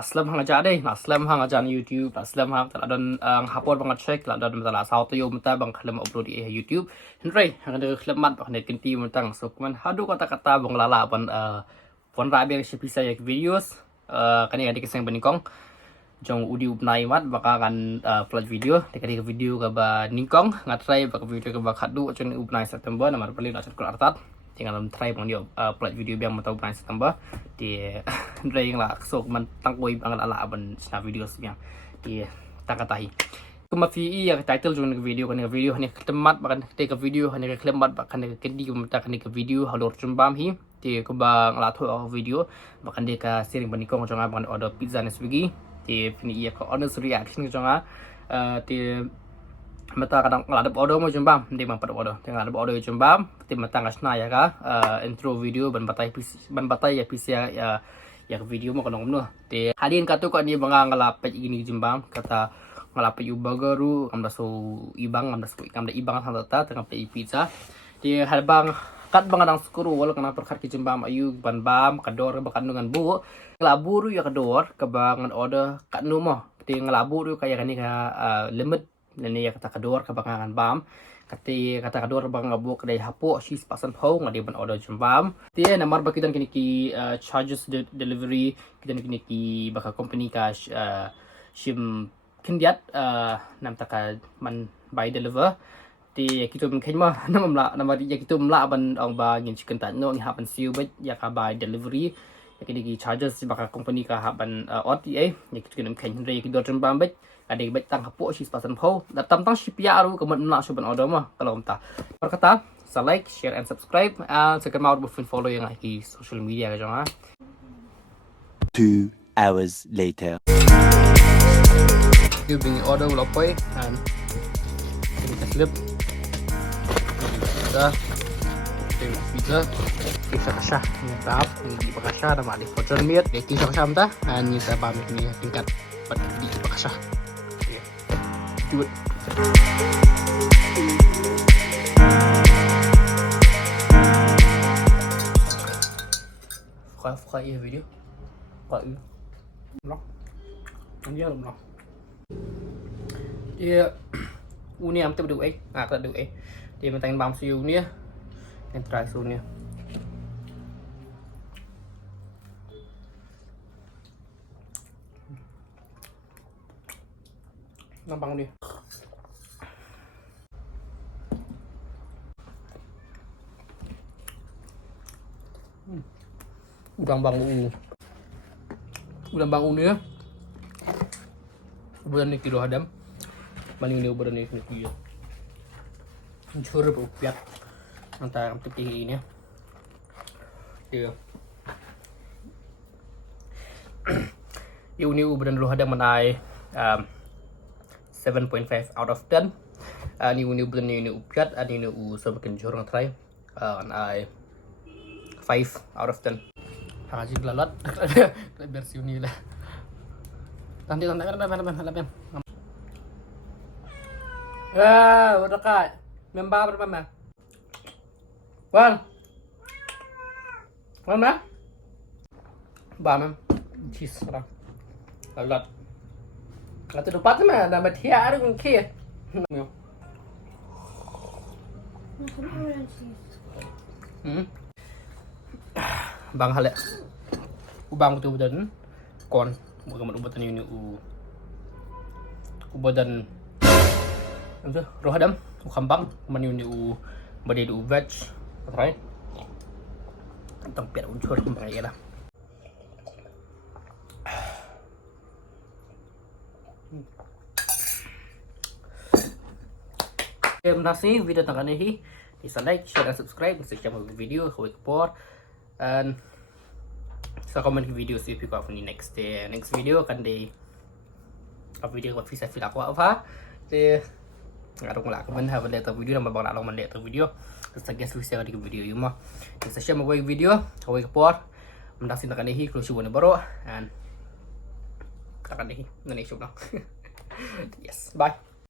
Aslam hang aja deh, aslam hang aja YouTube, aslam hang tak ada hapor bang cek, tak ada masalah sauti yo mata bang kalau upload di YouTube. Henry, hang ada kelemat bang net kinti mentang so kuman hadu kata-kata bang lala ban pon rabi yang bisa ya videos kan yang ada kisah beningkong. Jong udi upnai mat baka kan upload video, dekat video ke ba ningkong ngatrai baka video ke ba khadu cun upnai September nomor paling acan kul artat. Tinggal try bang dia upload video biang matau upnai September di Dray lah so man tangkoi bang ala ban sna video biang di tangkatahi. Kumafi ya title jong video kan video ni ketemat bakan ke video ni kelembat bakan ke kendi mata kan ke video halor jumbam hi di ke bang la tho video bakan dia ka sering banikong jong bang order pizza ni sebagi di pini iya ke honest reaction jong di mata kadang ngadap order mo jumbam di mang pada order tengah ada order jumbam di mata ngasna ya ka intro video ban batai ya PC ya video mo kanong no di halin katu ko ni bang ngalapet ini jumbam kata ngalapet yu burgeru amda so ibang amda ibang handa tengah pe pizza di harbang kat bang adang skuru wala kana perkar ki jumbam ayu ban bam kador bakandungan bu ngelaburu ya kador ke bang order kat no mo di ngelaburu kaya kan ni ka limit nani ya kata kador ke bangangan bam kata kador bang ngabu kedai hapo she's pasan ho ngadi ban order jumbam dia namar bakitan kini ki charges delivery kita kini ki baka company ka shim kindiat nam taka man by deliver ti kita mungkin mah nama dia kita mla ban ong ba ngin chicken tan no ngi hapan siu bet ya ka by delivery ya kini ki charges baka company ka hapan OTA ya kita mungkin re ki dor jumbam bet ada yang tang hapo si pasan po datang tang shipya aru kemen nak suban order mah kalau entah perkata like share and subscribe and second mau buffin follow yang lagi social media ka jong 2 hours later. You bring order lopoy and kita slip pizza kita kasah ni tahap di pakasah nama di fortune meat kita kasah mta and ni sa pamit ni tingkat di pakasah do it. Fuka ya video. Fuka ini. Belum. Anh belum belum. Dia uni am tu được tak được dia mentang bam siu ni yang try siu ni nampang ni udang bangu ni ya bulan ni kilo hadam maling ni bulan ni kilo hancur berpiat antara tepi ini dia ini bulan dulu hadam menai 7.5 out of 10 ni bulan ni upiat ini semakin jorang try I 5 out of 10 haji lalat versi ini lah nanti udah kak member berapa mah mana bam cheese orang lalat kata dapat mah dapat hiar dengan kia bang hal ubang betul betul kon bukan ubatan ini ubatan itu roh adam kambang menu ini bade du veg right tentang piat unsur kembali lah terima kasih video tentang ini bisa like share dan subscribe untuk channel video kau ekspor and sa comment video si pick up ni next video kan di video wat visa fil aku apa te ngarung la comment have later video nama bang la later video terus guys visa di video yuma sa share mo video kau ekspor mendasin kan ini kalau cuba baru and akan ini nanti coba yes bye.